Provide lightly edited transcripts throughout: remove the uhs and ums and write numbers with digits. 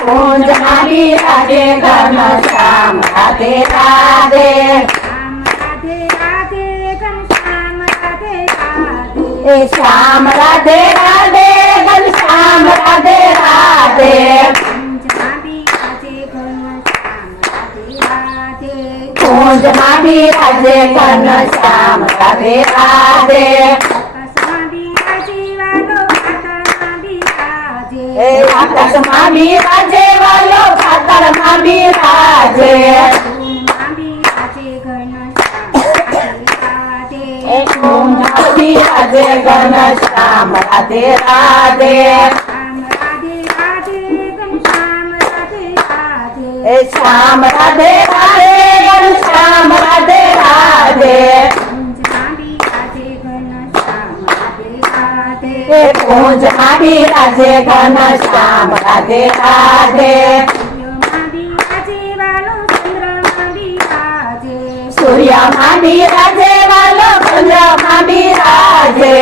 કુંજમાં બિરાજે ઘનશ્યામ રાધે રાધે શ્યામ રાધે રાધે ઘનશ્યામ રાધે રાધે કુંજમાં બિરાજે ઘનશ્યામ રાધે રાધે આકાશમાં બિરાજે વાલો ખાતરમાં બિરાજે કુંજમાં બિરાજે ઘનશ્યામ રાધે રાધે શ્યામ રાધે રાધે ઘનશ્યામ રાધે રાધે કુંજમાં બિરાજે ઘનશ્યામ રાધે રાધે સૂર્યમાં બિરાજે વાલો ચંદ્રમાં બિરાજે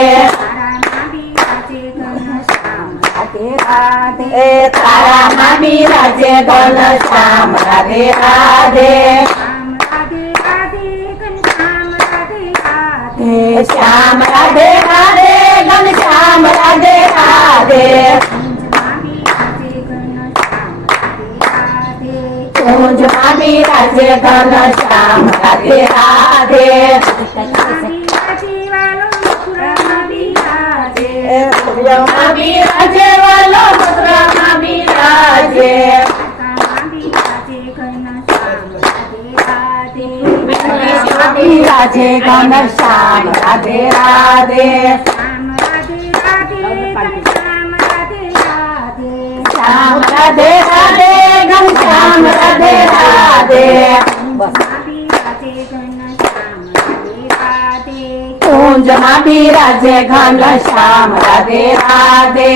તારામાં બિરાજે ઘનશ્યામ રાધે રાધે શ્યામ રાધે રાધે ઘનશ્યામ રાધે રાધે કુંજમાં બિરાજે ઘનશ્યામ રાધે રાધે સૂર્યમાં બિરાજે વાલો મથુરામાં બિરાજે બિરાજે ઘનશ્યામ રાધે રાધે શ્યામ રાધે રાધે ઘનશ્યામ રાધે રાધે કુંજમાં બિરાજે ઘનશ્યામ રાધે રાધે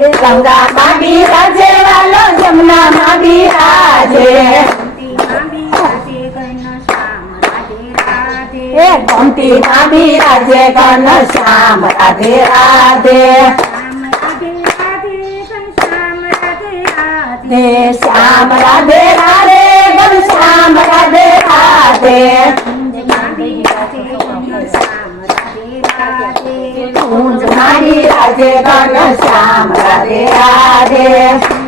ગંગામાં બિરાજે વાલો જમનામાં બિરાજે ગોમતીમાં બિરાજે ઘનશ્યામ રાધે રાધે શ્યામ રાધે રાધે ઘનશ્યામ રાધે રાધે કુંજમાં બિરાજે ઘનશ્યામ રાધે રાધે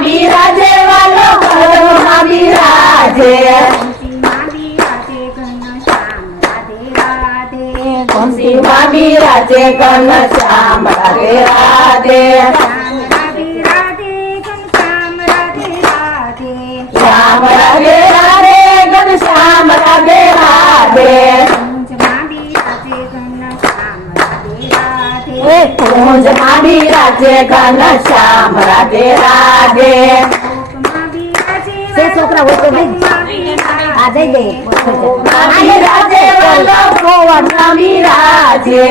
બિરાજે વાલો પદમાં બિરાજે કુંસીમાં બિરાજે ઘનશ્યામ રાધે રાધે શ્યામ રાધે રાધે ઘનશ્યામ રાધે રાધે કુંજમાં બિરાજે ઘનશ્યામ રાધે રાધે છોકરા હોય તો આ જઈ દે બિરાજે વાલો ગોવર્ધન બિરાજે